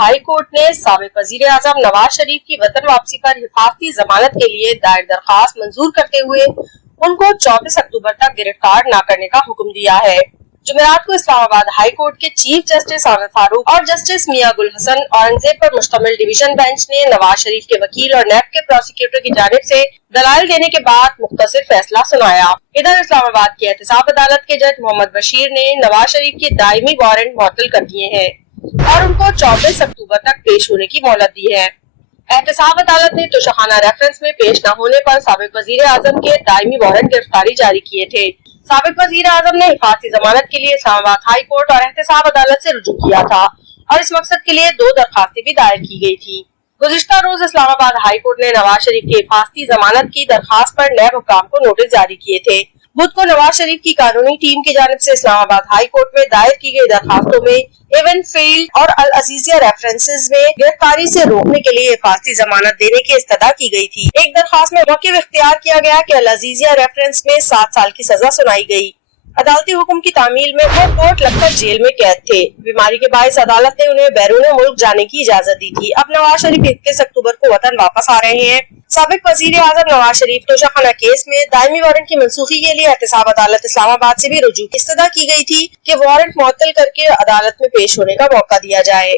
High court ने साबिक वजीर आजम नवाज शरीफ की वतन वापसी पर हिफाजती जमानत के लिए दायर दरखास्त मंजूर करते हुए उनको 24 अक्टूबर तक गिरफ्तार न करने का हुक्म दिया है। जुमेरात को इस्लामाबाद हाई कोर्ट के चीफ जस्टिस आमिर फारूक और जस्टिस मियां गुल हसन औरंगजेब पर मुश्तमिल डिवीजन बेंच ने नवाज शरीफ के वकील और नैब के प्रोसिक्यूटर की जानिब से दलाइल देने के बाद मुख्तसर फैसला सुनाया। इधर इस्लामाबाद की एहतसाब अदालत के जज मोहम्मद बशीर ने नवाज शरीफ के दायमी वारंट मुअत्तल कर दिए हैं और उनको 24 अक्टूबर तक पेश होने की मोहलत दी है। एहतसाब अदालत ने तोशाखाना रेफरेंस में पेश न होने पर साबिक वजीर आजम के दायमी वारंट गिरफ्तारी जारी किए थे। साबिक वजीर आजम ने हिफाजती जमानत के लिए इस्लामाबाद हाई कोर्ट और एहतसाब अदालत से रुजू किया था और इस मकसद के लिए 2 दरखास्तें भी दायर की गई थी। गुज़िश्ता रोज इस्लामाबाद हाई कोर्ट ने नवाज शरीफ की हिफाजती जमानत की दरखास्त पर नैब हुक्काम को नोटिस जारी किए थे। बुध को नवाज शरीफ की कानूनी टीम की जानिब से इस्लामाबाद हाई कोर्ट में दायर की गई दरखास्तों में एवनफील्ड और अल अजीजिया रेफरेंसेस में गिरफ्तारी से रोकने के लिए हिफाजती जमानत देने की इस्तदा की गई थी। एक दरखास्त में मौक़िफ़ इख्तियार किया गया कि अल अजीजिया रेफरेंस में 7 साल की सजा सुनाई गई। अदालती हुक्म की तामील में वो कोर्ट लगकर जेल में कैद थे। बीमारी के बायस अदालत ने उन्हें बैरून मुल्क जाने की इजाजत दी थी। अब नवाज शरीफ 21 अक्टूबर को वतन वापस आ रहे हैं। साबिक वजीर आजम नवाज शरीफ तोशाखाना केस में दायमी वारंट की मंसूखी के लिए एहतसाब अदालत इस्लामाबाद से भी रुजू की इस्तदा की गई थी कि वारंट मुअत्तल करके अदालत में पेश होने का मौका दिया जाए।